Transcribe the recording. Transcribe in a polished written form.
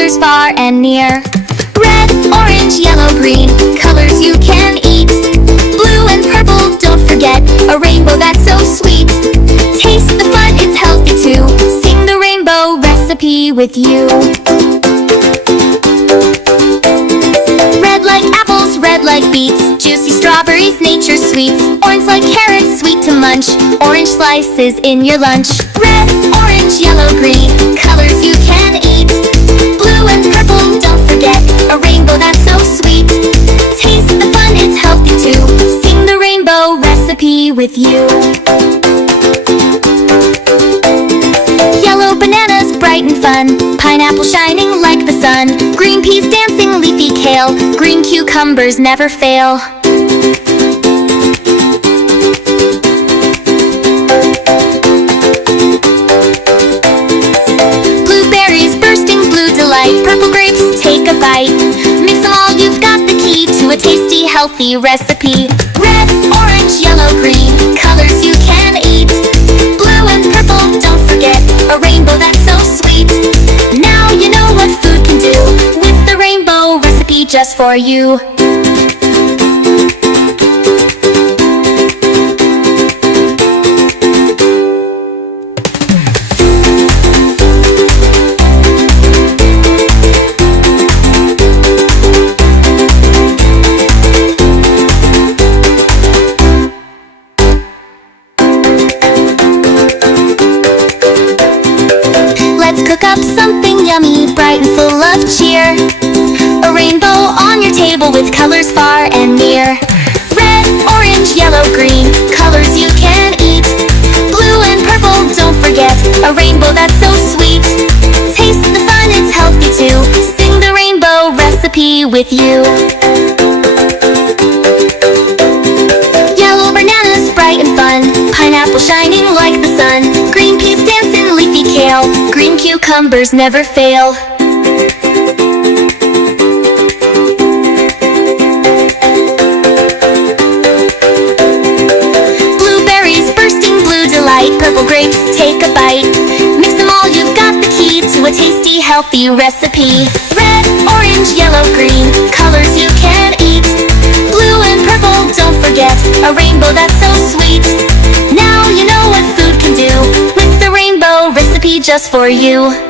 colors far and near. Red, orange, yellow, green, colors you can eat. Blue and purple, don't forget, a rainbow that's so sweet. Taste the fun, it's healthy too. Sing the rainbow recipe with you. Red like apples, red like beets, juicy strawberries, nature's sweets. Orange like carrots, sweet to munch, orange slices in your lunch. Red, orange, yellow, green, colors you can eat. Blue and purple, don't forget, a rainbow that's so sweet. Taste the fun, it's healthy too. Sing the rainbow recipe with you. Yellow bananas, bright and fun, pineapple shining like the sun, green peas dancing, leafy kale, green cucumbers never fail. Blueberries bursting, blue delight, purple grapes, take a bite. Mix them all, you've got the key to a tasty, healthy recipe. Red, orange, yellow, green, colors you can eat. Blue and purple, don't forget, a rainbow that's so sweet. Now you know what food can do with the rainbow recipe just for you. Let's cook up something yummy, bright and full of cheer. A rainbow on your table with colors far and near. Red, orange, yellow, green, colors you can eat. Blue and purple, don't forget, a rainbow that's so sweet. Taste the fun, it's healthy too. Sing the rainbow recipe with you. Yellow bananas, bright and fun, pineapple shining like the sun, green peas dancing, leafy kale, green cucumbers never fail. Blueberries bursting, blue delight, purple grapes, take a bite. Mix them all, you've got the key to a tasty, healthy recipe. Red, orange, yellow, green, colors you can eat. Blue and purple, don't forget, a rainbow that's so sweet. Now you know what food can do with the rainbow recipe just for you.